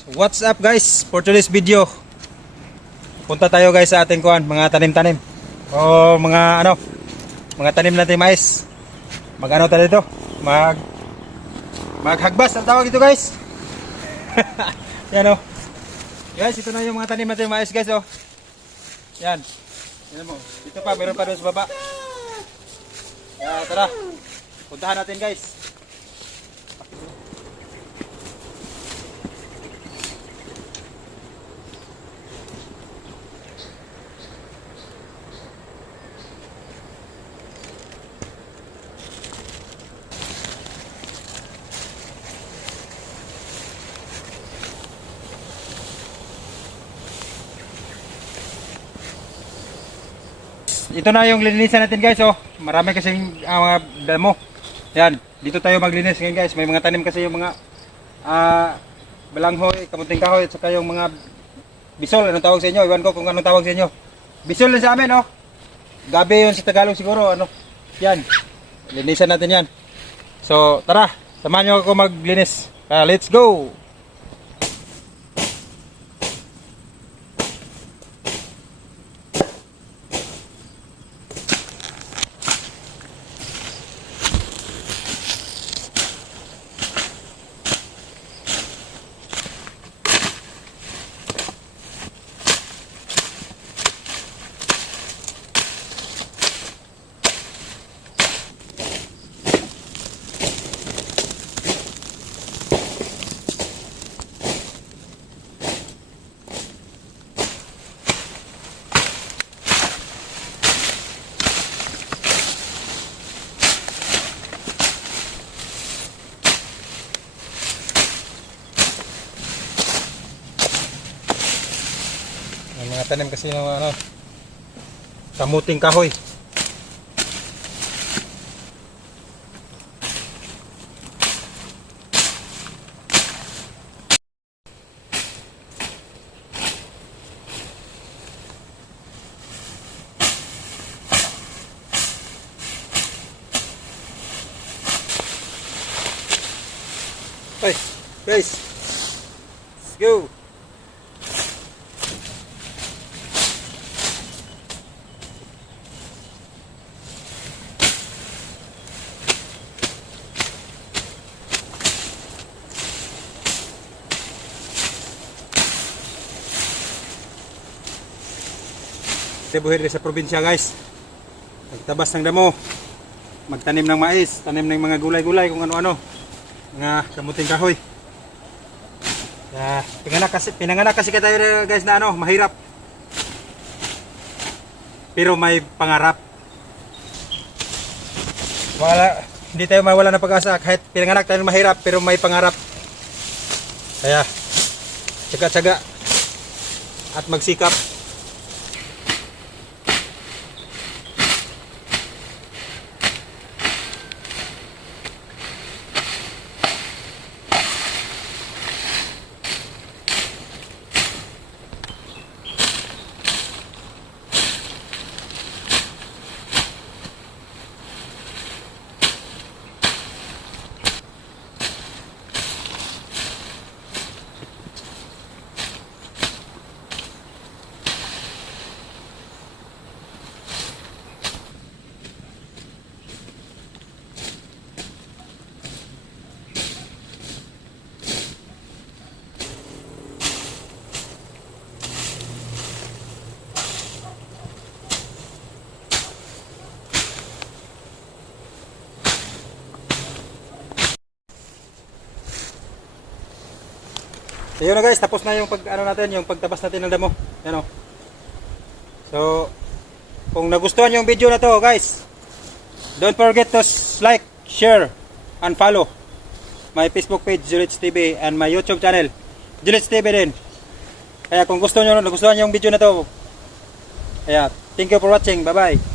So, what's up guys? For today's video, punta tayo guys sa ating kuan, mga tanim-tanim. O mga ano, mga tanim natin mais. Mag-ano tayo dito? Maghagbas ang tawag ito guys. Yan o. Guys, ito na yung mga tanim natin mais guys oh. Yan. Yan mo. Dito pa, meron pa doon sa baba. Tara. Puntahan natin guys. Ito na yung linisan natin guys oh. Marami kasing mga damo. Yan, dito tayo maglinis ngayon guys. May mga tanim kasi yung mga balanghoy, kamuting kahoy at saka yung mga bisol. Anong tawag sa inyo? Iwan ko kung anong tawag sa inyo. Bisol na sa amin oh. Gabi yun sa Tagalog siguro ano. Yan. Linisan natin yan. So, tara, samahan nyo ako maglinis. Let's go. Mga tanim kasi ng ano, kamuting kahoy. Hey, guys, let's go. Buhir sa probinsya guys, magtabas ng damo, magtanim ng mais, tanim ng mga gulay-gulay kung ano-ano, mga kamuting kahoy. Pinanganak kasi tayo guys na ano, mahirap pero may pangarap. Hindi tayo mawala ng pag-asa kahit pinanganak tayo mahirap pero may pangarap. Kaya tsaga-tsaga at magsikap. So yun na guys, tapos na yung yung pagtabas natin ng damo. Yan o. So, kung nagustuhan yung video na to guys, don't forget to like, share, and follow my Facebook page, Julits TV, and my YouTube channel, Julits TV din. Kaya kung nagustuhan yung video na to, kaya, thank you for watching. Bye bye.